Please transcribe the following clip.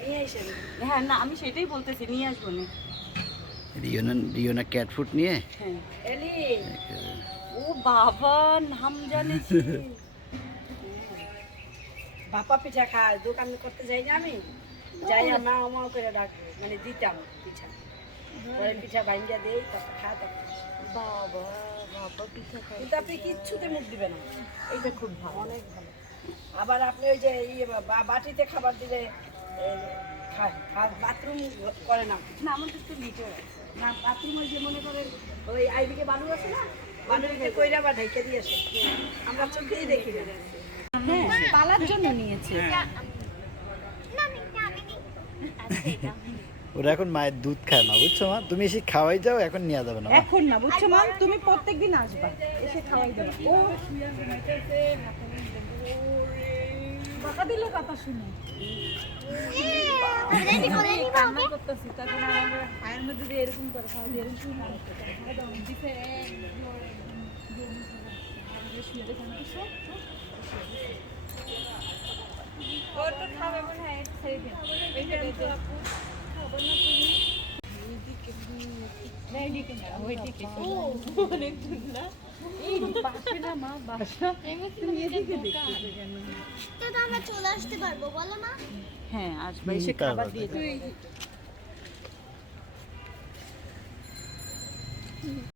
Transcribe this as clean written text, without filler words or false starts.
নিয়ে এসে হ্যাঁ না আমি সেটাই বলতেছি, নিয়ে আসবো না। রিওনা ক্যাট ফুড নিয়ে হ্যাঁ এলি ও বাবা নাম জানেছি। বাপা পিঠা খায়, দোকান করতে যাই না আমি, যাই মা মা করে ডাকবো, মানে দিতাম পিঠা, পরে পিঠা ভাঙ্গিয়া দেই, তারপর খা, তারপর বাবা বাবা পিঠা খাই, কিন্তু আপনি কিচ্ছুতে মুখ দিবেন না, এইটা খুব ভালো। অনেক ভালো। আবার আপনি ওই যে বাটিতে খাবার দিলে খায়, আর বাথরুম করে না, না আমাদের তো লিটার আছে। না বাথরুম ওই যে মনে করেন ওই আইবিকে বালু আছে না, বালুকে কইরা বা ঢেকে দিয়েছে, আমরা চোখেই দেখি না। হ্যাঁ পালার জন্য নিয়েছে। ওরা এখন মায়ের দুধ খায় না, বুঝছো মা? তুমি এসে খাওয়াই যাও, এখন নিয়ে যাবে না মা। এখন না বুঝছো মা, তুমি প্রত্যেকদিন আসবা, এসে খাওয়াই দেবা। ও টাকা দিলে কথা শুনে কান্না করতেছি, তখন আমার পায়ের মধ্যে দিয়ে এরকম করে খাওয়া দিয়ে এরকম শুনে ওর তো খাবে মনে হয়, ছেড়ে দিন। খাবো না তুমি এইদিকে না, ওইদিকে অনেক দূর না, এই পাশে না মা বাসা, তুমি এদিকে দেখতেছো কেন? তো আমরা চলে আসতে পারবো বলো না? হ্যাঁ আসবে, এসে খাবার দিয়ে যাবে।